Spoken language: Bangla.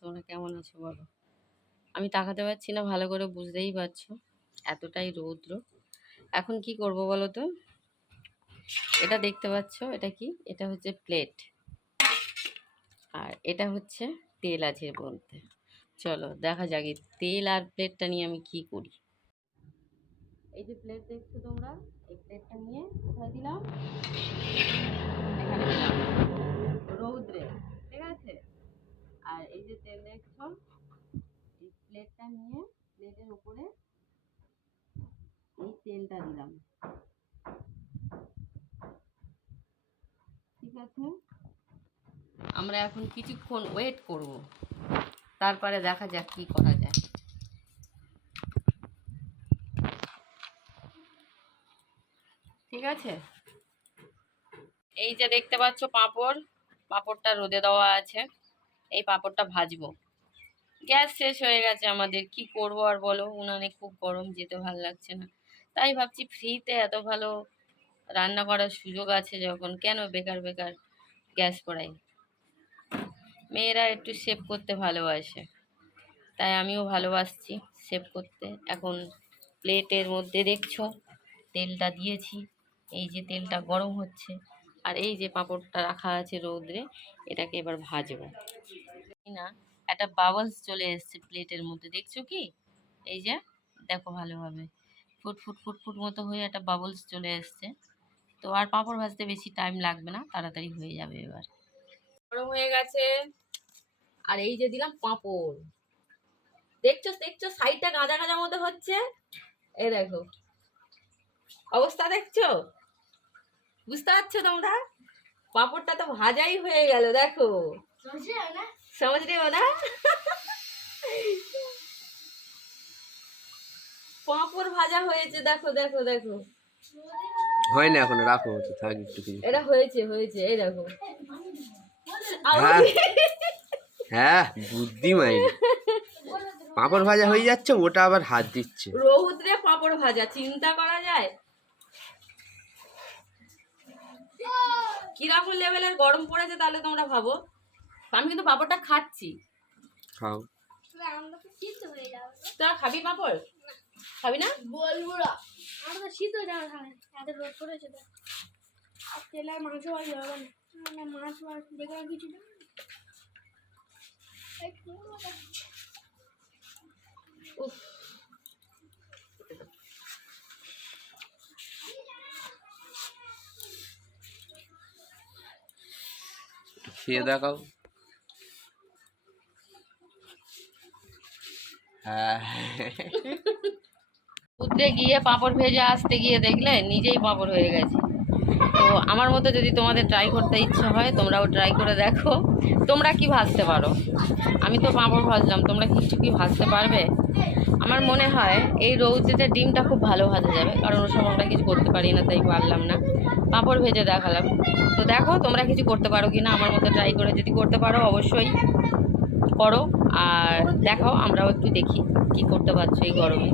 তোমরা কেমন আছো বলো। আমি তাকাতে পারছি না ভালো করে, বুঝতেই পারছো এতটাই রৌদ্র। এখন কি করব বলো তো। এটা দেখতে পাচ্ছ, এটা কি? এটা হচ্ছে প্লেট, আর এটা হচ্ছে তেল আছে এর মধ্যে। চলো দেখা যাক এই তেল আর প্লেটটা নিয়ে আমি কি করি। এই যে প্লেট দেখছো তোমরা, এই প্লেটটা নিয়ে কোথায় দিলাম? এখানে দিলাম রৌদ্রে, ঠিক আছে। আর এই যে তেল দেখছো, এই প্লেটটা নিয়ে প্লেটের উপরে এই তেলটা দিলাম, ঠিক আছে। আমরা এখন কিছুক্ষণ ওয়েট করব, তারপরে দেখা যাক কি করা যায়। ঠিক আছে, এই যে দেখতে পাচ্ছ পাঁপড়, পাঁপড়টা রোদে দেওয়া আছে। এই পাঁপড়টা ভাজবো। গ্যাস শেষ হয়ে গেছে আমাদের, কি করব আর বলো। উনানে খুব গরম, যেতে ভালো লাগছে না। তাই ভাবছি ফ্রিতে এত ভালো রান্না করার সুযোগ আছে যখন, কেন বেকার বেকার গ্যাস পোড়াই। মেয়েরা একটু সেভ করতে ভালোবাসে, তাই আমিও ভালোবাসছি সেভ করতে। এখন প্লেটের মধ্যে দেখছো তেলটা দিয়েছি, এই যে তেলটা গরম হচ্ছে, আর এই যে পাঁপড়টা রাখা আছে রৌদ্রে, এটাকে এবার ভাজবো। না, একটা বাবলস চলে এসছে প্লেটের মধ্যে, দেখছো কি? এই যে দেখো ভালোভাবে, ফুট ফুট ফুট ফুট মতো হয়ে একটা বাবলস চলে এসছে। তো আর পাঁপড় ভাজতে বেশি টাইম লাগবে না, তাড়াতাড়ি হয়ে যাবে। এবার গরম হয়ে গেছে, আর এই যে দিলাম পাঁপড়। দেখছো দেখছো সাইডটা গাঁজা গাঁজা মতো হচ্ছে, এই দেখো অবস্থা, দেখছো? বুঝতে পারছো তোমরা? পাঁপড়টা তো ভাজাই হয়ে গেল, দেখো। समझ रहे हो ना? পাঁপড় ভাজা হয়েছে, দেখো দেখো দেখো। হয় না এখন, রাখো তো থাক একটু কিছু। এটা হয়েছে হয়েছে, এই দেখো। হ্যাঁ হ্যাঁ, বুদ্ধি মাইরি। পাঁপড় ভাজা হয়ে যাচ্ছে, ওটা আবার হাত দিচ্ছে। রৌদ্রে পাঁপড় ভাজা, চিন্তা করা যায় কিরকম লেভেলের গরম পড়েছে, তাহলে তোমরা ভাবো। আমি কিন্তু পাঁপড়টা খাচ্ছি। খাও। তোরা খাবি পাঁপড়? খাবি না? বলবো না, আমরা তো শীত হয়ে যাবে, এত রোদ পড়েছে তো। আর তেল আর মাংস ভাজি হবে না, মাছ মাছ দেখলাম কিছু না। উফ, খেয়ে দেখাও। হ্যাঁ, উঠতে গিয়ে পাঁপড় ভেজে আসতে গিয়ে দেখলে নিজেই পাঁপড় হয়ে গেছে। তো আমার মতো যদি তোমাদের ট্রাই করতে ইচ্ছে হয়, তোমরাও ট্রাই করে দেখো। তোমরা কি ভাজতে পারো? আমি তো পাঁপড় ভাজলাম, তোমরা কিছু কি ভাজতে পারবে? আমার মনে হয় এই রৌদ্রেতে ডিমটা খুব ভালো ভাজা যাবে, কারণ ওসব আমরা কিছু করতে পারি না, তাই পারলাম না। পাঁপড় ভেজে দেখালাম। তো দেখো তোমরা কিছু করতে পারো কি না, আমার মতো ট্রাই করে। যদি করতে পারো অবশ্যই করো, আর দেখাও, আমরাও একটু দেখি কি করতে পারছো এই গরমে।